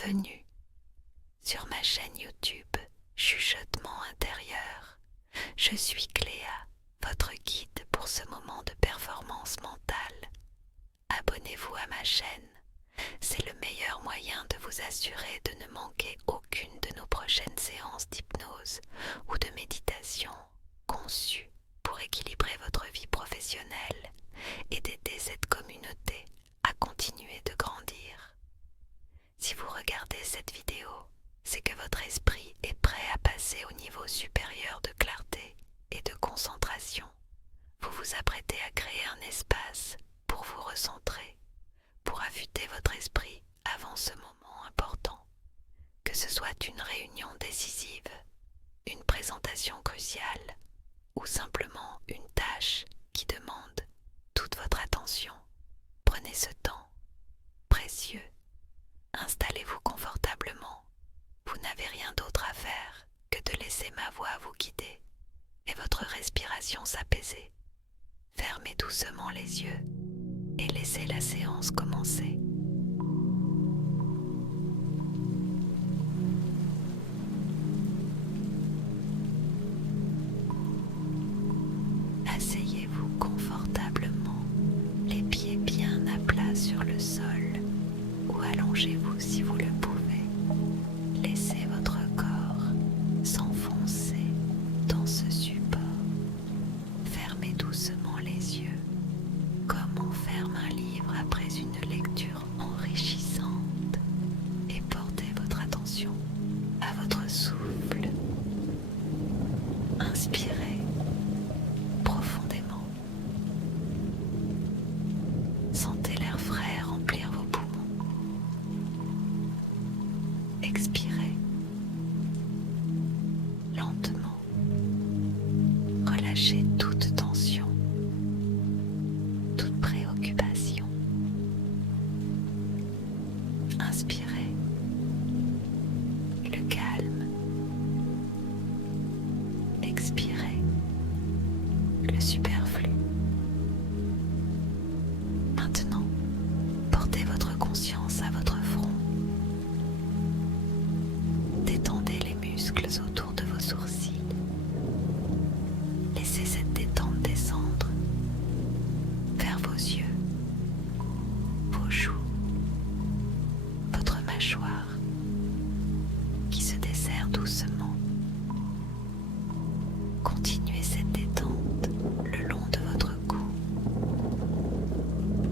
Bienvenue sur ma chaîne YouTube Chuchotement intérieur. Je suis Cléa, votre guide pour ce moment de performance mentale. Abonnez-vous à ma chaîne, c'est le meilleur moyen de vous assurer de ne manquer aucune de nos prochaines séances d'hypnose ou de méditation conçues pour équilibrer votre vie professionnelle et d'aider cette communauté à continuer de grandir. Si vous regardez cette vidéo, c'est que votre esprit est prêt à passer au niveau supérieur de clarté et de concentration. Vous vous apprêtez à créer un espace pour vous recentrer, pour affûter votre esprit avant ce moment important. Que ce soit une réunion décisive, une présentation cruciale ou simplement une tâche qui demande toute votre attention, prenez ce temps précieux. Installez-vous confortablement. Vous n'avez rien d'autre à faire que de laisser ma voix vous guider et votre respiration s'apaiser. Fermez doucement les yeux et laissez la séance commencer. Asseyez-vous confortablement, les pieds bien à plat sur le sol, ou allongez-vous si vous le pouvez. Laissez votre corps s'enfoncer dans ce support. Fermez doucement les yeux, comme on ferme un livre après une lecture enrichissante, et portez votre attention à votre souffle. Inspirez profondément. Sentez l'air frais remplir vos poumons. Expirez lentement. Relâchez toute tension, toute préoccupation. Inspirez le calme. Expirez le superflu. Maintenant, portez votre conscience à votre front. Détendez les muscles autour de vos sourcils. Laissez cette détente descendre vers vos yeux, vos joues, votre mâchoire qui se desserre doucement. Continuez cette détente le long de votre cou,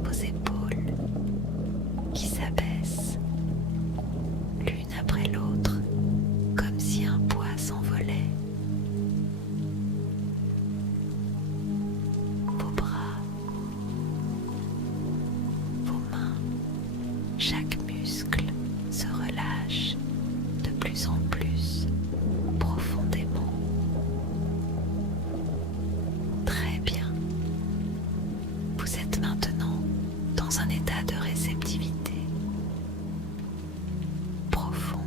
vos épaules qui s'abaissent l'une après l'autre, comme si un poids s'envolait. Vos bras, vos mains, chaque muscle se relâche de plus en plus profondément. Très bien. Vous êtes maintenant dans un état de réceptivité profonde.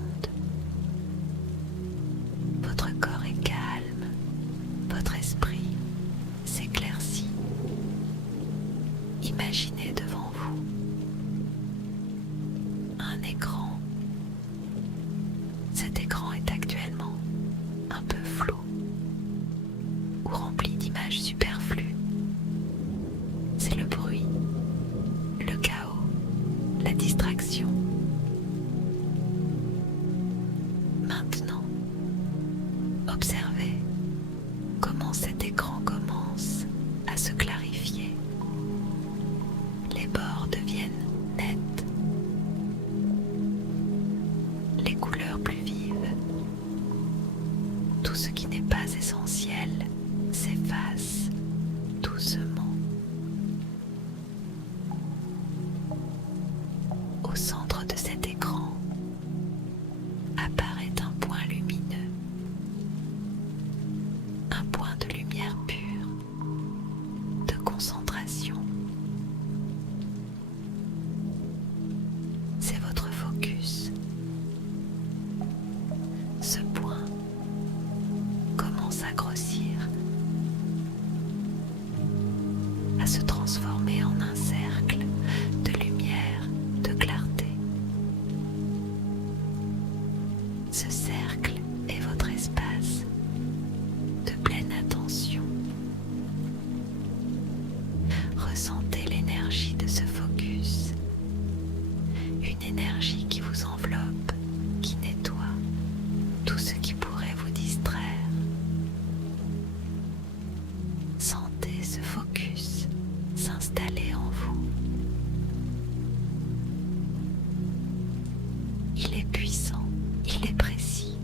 Votre corps est calme, votre esprit s'éclaircit. Imaginez devant vous un écran. Cet écran est actuellement un peu flou ou rempli d'images superflues. C'est le bruit, le chaos, la distraction. Maintenant, observez comment cet écran commence à se clarifier. Les bords deviennent nets, les couleurs plus vives. Tout ce qui n'est pas essentiel s'efface doucement. Au centre de cet écran apparaît un point lumineux, un point de lumière pure, de concentration. C'est votre focus. l'énergie qui vous enveloppe, qui nettoie tout ce qui pourrait vous distraire. Sentez ce focus s'installer en vous. Il est puissant, il est précis,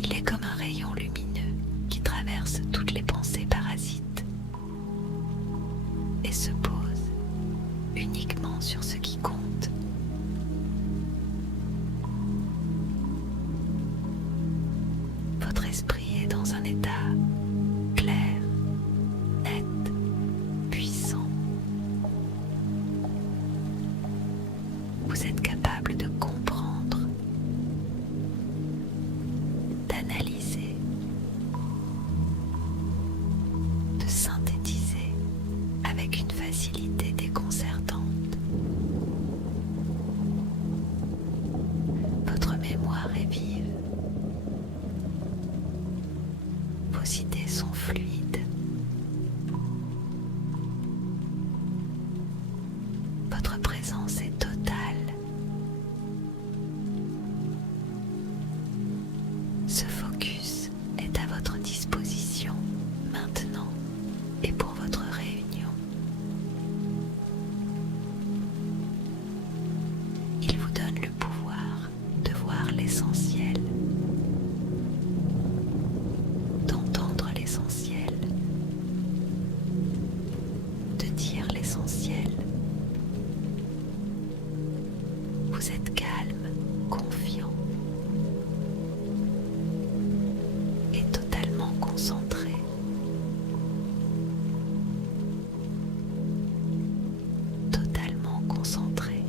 il est comme un rayon lumineux qui traverse toutes les pensées parasites et se pose uniquement sur ce qui compte. Votre esprit est dans un état clair, net, puissant. Vous êtes capable de comprendre, d'analyser, de synthétiser avec une facilité déconcertante. Votre mémoire est vive. Vos idées sont fluides. Votre présence est totale. Ce focus est à votre disposition maintenant et pour votre réunion. Il vous donne le pouvoir de voir l'essentiel, d'entendre l'essentiel, de dire l'essentiel. Vous êtes calme, confiant et totalement concentré. Totalement concentré.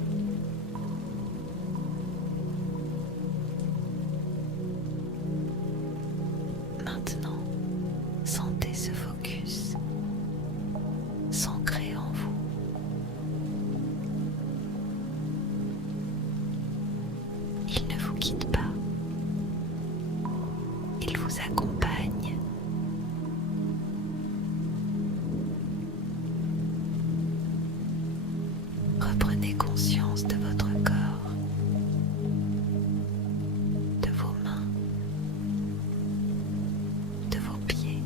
Maintenant, sentez ce focus s'ancrer en vous. Il ne vous quitte pas. Il vous accompagne. Reprenez conscience de votre corps, de vos mains, de vos pieds.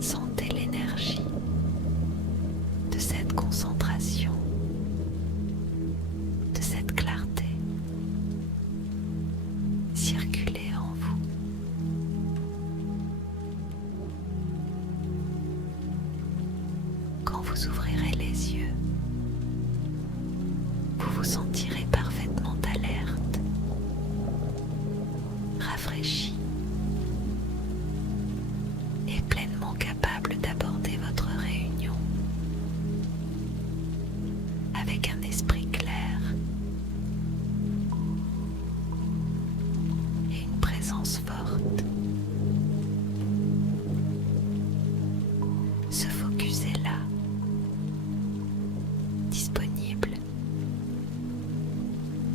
Sentez l'énergie de cette concentration, de cette clarté circuler en vous. Quand vous ouvrirez les yeux, vous vous sentirez parfaitement alerte, rafraîchi et pleinement capable d'aborder votre réunion avec un esprit clair et une présence forte. Ce focus est là, disponible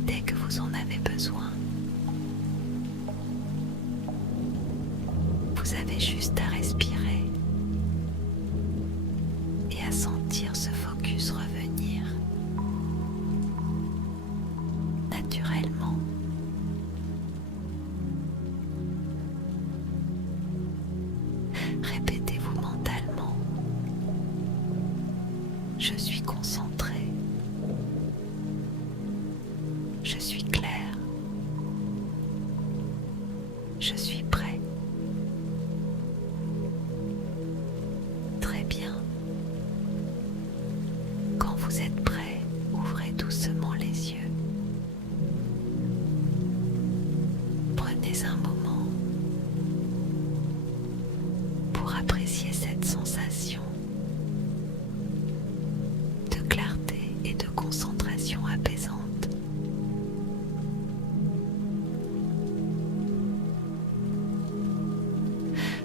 dès que vous en avez besoin. Vous avez juste à respirer et à sentir ce focus revenir naturellement. Répétez-vous mentalement: je suis concentré, je suis clair, je suis prêt. Très bien. Quand vous êtes prêt, ouvrez doucement les yeux. Prenez un moment pour apprécier cette sensation de clarté et de concentration apaisante.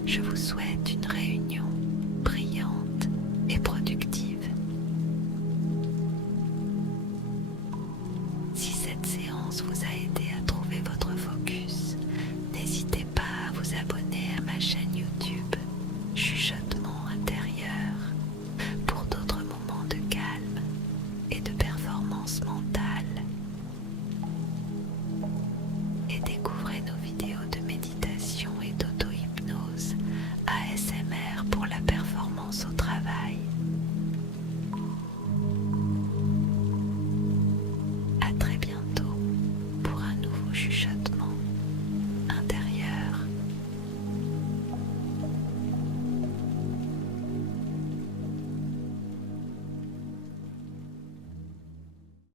Je vous souhaite une réunion brillante et productive. Si cette séance vous a aidé à trouver votre focus, n'hésitez pas à vous abonner à ma chaîne YouTube Chuchotement intérieur pour d'autres moments de chuchotement.